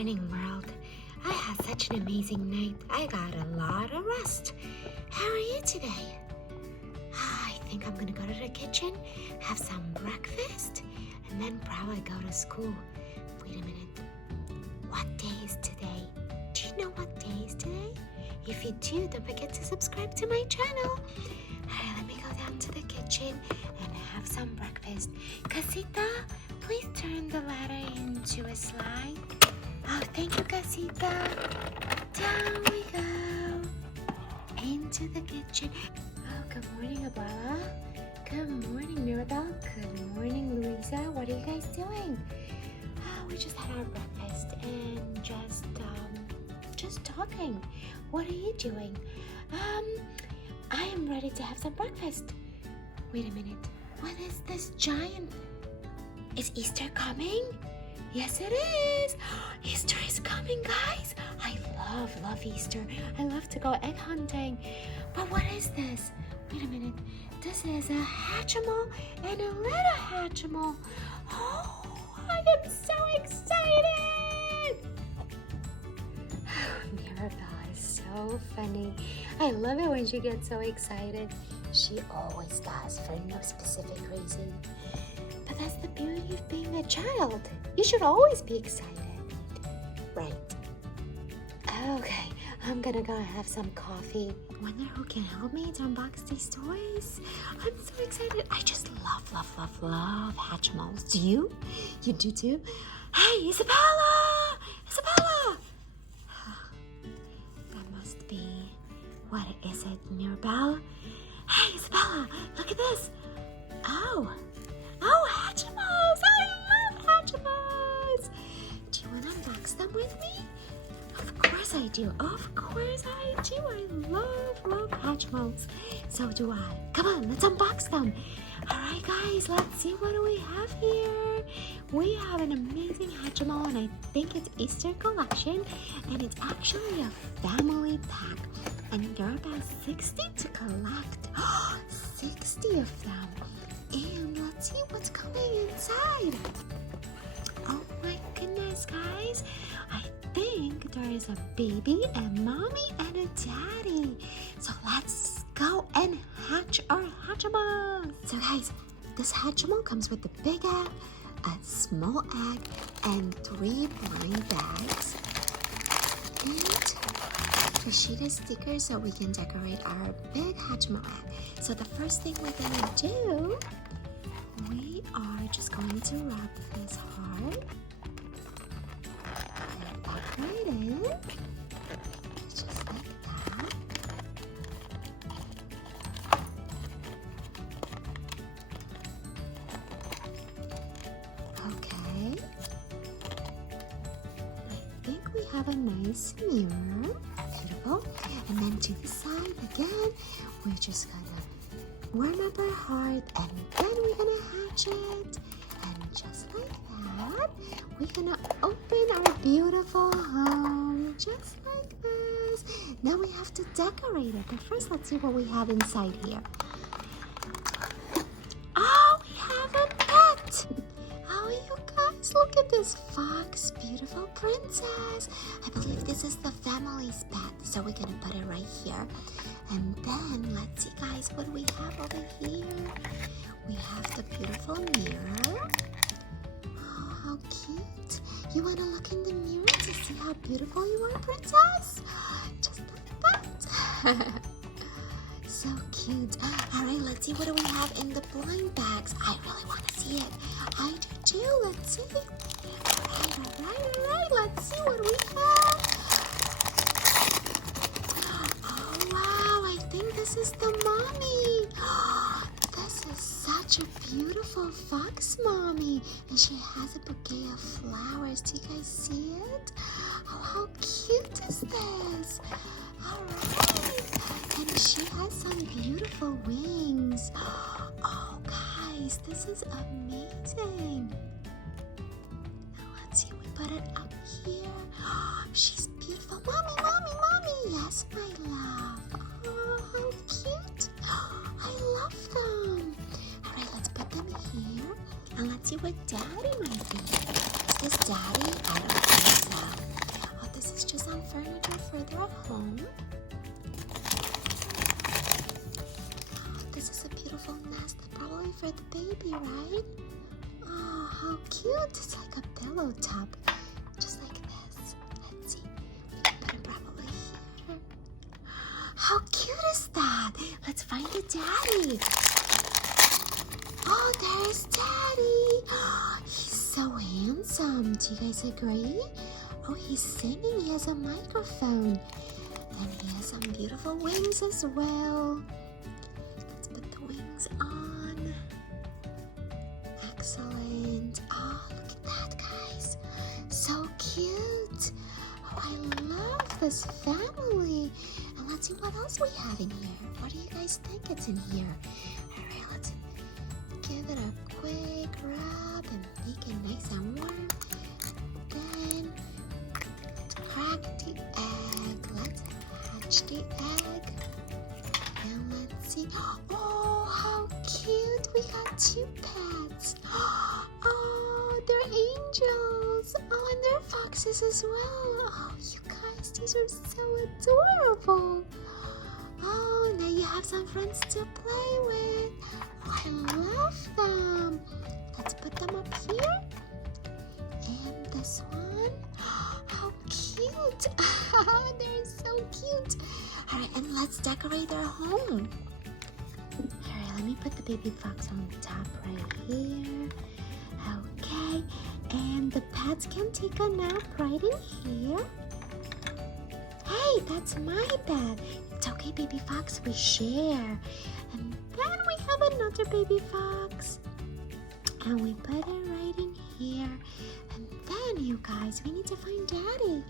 morning, world. I had such an amazing night. I got a lot of rest. How are you today? I think I'm gonna go to the kitchen, have some breakfast, and then probably go to school. Wait a minute. What day is today? Do you know what day is today? If you do, don't forget to subscribe to my channel. Alright, let me go down to the kitchen and have some breakfast. Casita, please turn the ladder into a slide. Oh, thank you, Casita. Down we go. Into the kitchen. Oh, good morning, Abuela. Good morning, Mirabel. Good morning, Louisa. What are you guys doing? Oh, we just had our breakfast and just talking. What are you doing? I am ready to have some breakfast. Wait a minute. What is this giant? Is Easter coming? Yes, it is. Easter is coming, guys. I love Easter. I love to go egg hunting. But what is this? Wait a minute. This is a hatchimal and a little hatchimal. Oh, I am so excited. Mirabel is so funny. I love it when she gets so excited. She always does for no specific reason. But that's the beauty of being a child. You should always be excited. Right. Okay, I'm gonna go have some coffee. Wonder who can help me to unbox these toys. I'm so excited. I just love hatchimals. Do you? You do too? Hey, Isabela! Isabela! That must be... What is it, Mirabel? Hey, Isabela, look at this. Oh, hatchimals! I love hatchimals! Do you want to unbox them with me? Of course I do. Of course I do. I love hatchimals. So do I. Come on, let's unbox them. All right, guys, let's see what do we have here. We have an amazing hatchimal, and I think it's Easter collection, and it's actually a family pack. And there are about 60 to collect. 60 of them. And let's see what's coming inside. Oh my goodness, guys. I think there is a baby, a mommy, and a daddy. So let's go and hatch our hatchimal. So guys, this hatchimal comes with a big egg, a small egg, and 3 blind bags. And a sheet of stickers so we can decorate our big hatchimal egg. So the first thing we're gonna do, we are just going to wrap this heart and decorate it just like that. Okay. I think we have a nice mirror. Beautiful. And then to the side again, we're just gonna warm up our heart, and then we're gonna hatch it. And just like that, we're gonna open our beautiful home, just like this. Now we have to decorate it, but first let's see what we have inside here. Oh, we have a pet. Oh, you guys, look at this fox, beautiful princess. I believe this is the family's pet, so we're gonna put it right here. And then let's see, guys, what do we have over here? We have the beautiful mirror. Oh, how cute. You want to look in the mirror to see how beautiful you are, princess? Just like that. So cute. All right, let's see, what do we have in the blind bags? I really want to see it. I do too. Let's see. All right. Let's see what we have. Oh, wow. I think this is the mommy. This is such a beautiful fox mommy. And she has a bouquet of flowers. Do you guys see it? Oh, how cute is this? All right. And she has some beautiful wings. Oh, guys, this is amazing. Now let's see, we put it up here. She's beautiful. Mommy. Yes, my love. Oh, how cute. I love them. All right, let's put them here. And let's see what daddy might be. Is this daddy? I don't think so. furniture for their home. Oh, this is a beautiful nest, probably for the baby, right? Oh, how cute. It's like a pillow top, just like this. Let's see. We can put it probably here. How cute is that? Let's find the daddy. Oh, there's Daddy. He's so handsome. Do you guys agree? Oh, he's singing. He has a microphone. And he has some beautiful wings as well. Let's put the wings on. Excellent. Oh, look at that, guys. So cute. Oh, I love this family. And let's see what else we have in here. What do you guys think it's in here? All right, let's give it a quick rub and make it nice and warm. Then let's crack the egg. Let's hatch the egg. And let's see. Oh, how cute. We got 2 pets. Oh, they're angels. Oh, and they're foxes as well. Oh, you guys, these are so adorable. Oh, now you have some friends to play with. Oh, I love them. Let's put them up here. And this one. How cute. They're so cute. All right, and let's decorate their home. All right, let me put the baby fox on the top right here. Okay, and the pets can take a nap right in here. Hey, that's my bed. It's okay, baby fox, we share. And then we have another baby fox. And we put it right in here. And then, you guys, we need to find Daddy.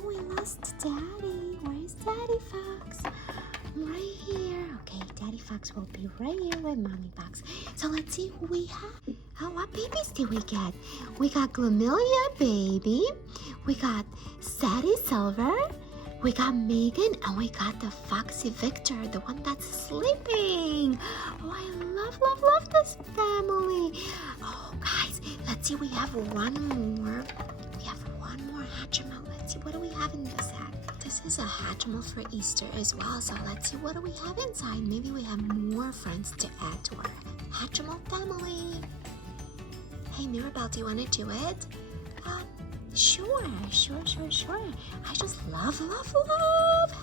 Oh, we lost Daddy. Where's Daddy Fox? I'm right here. Okay, Daddy Fox will be right here with Mommy Fox. So let's see who we have. Oh, what babies did we get? We got Glamilia Baby. We got Sadie Silver. We got Megan, and we got the Foxy Victor, the one that's sleeping. Oh, I love this family. Oh, guys, let's see. We have one more. We have one more Hatchimal. Let's see, what do we have in this hat? This is a Hatchimal for Easter as well. So let's see, what do we have inside? Maybe we have more friends to add to our Hatchimal family. Hey, Mirabel, do you want to do it? Sure. I just love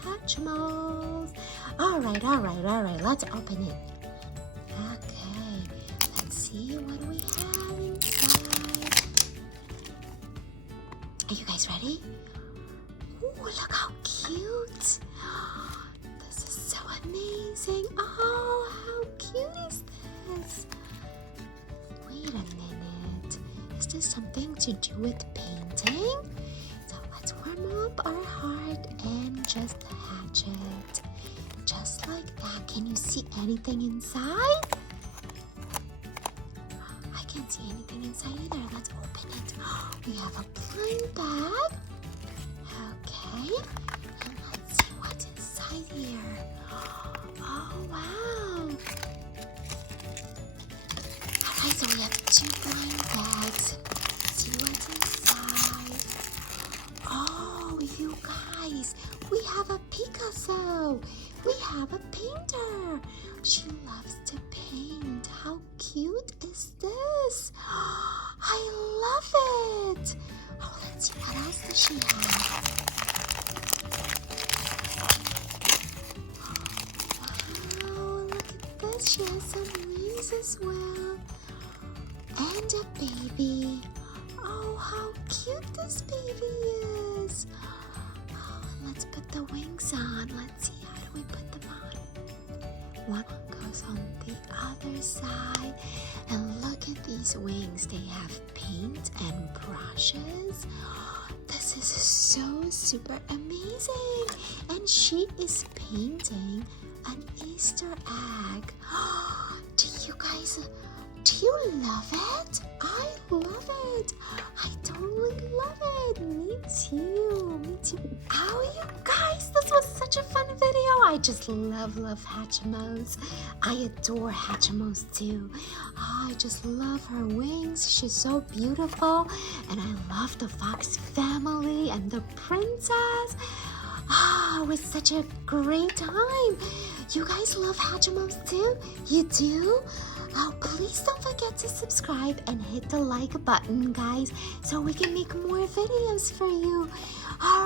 Hatchimals. All right. Let's open it. Okay, let's see, what do we have inside? Are you guys ready? Ooh, look how cute. This is so amazing. Oh, how cute is this? Wait a minute. Is this something to do with painting? So let's warm up our heart and just hatch it. Just like that. Can you see anything inside? I can't see anything inside either. Let's open it. We have a plain bag. Okay. And let's see what's inside here. Oh, wow. Alright, so we have 2 blind bags. Let's see what's inside. Oh, you guys, we have a Picasso. We have a painter. She loves to paint. How cute is this? I love it. Oh, let's see, what else does she have? Wow, look at this. She has some wings as well. And a baby. Oh, how cute this baby is. Oh, let's put the wings on. Let's see, how do we put them on? One goes on the other side. And look at these wings. They have paint and brushes. This is so super amazing. And she is painting an Easter egg. Do you love it? I love it. I totally love it. Me too. Oh, you guys, this was such a fun video. I just love Hatchimals. I adore Hatchimals too. Oh, I just love her wings. She's so beautiful. And I love the fox family and the princess. Oh, it was such a great time. You guys love Hatchimals too? You do? Oh, please don't forget to subscribe and hit the like button, guys, so we can make more videos for you. All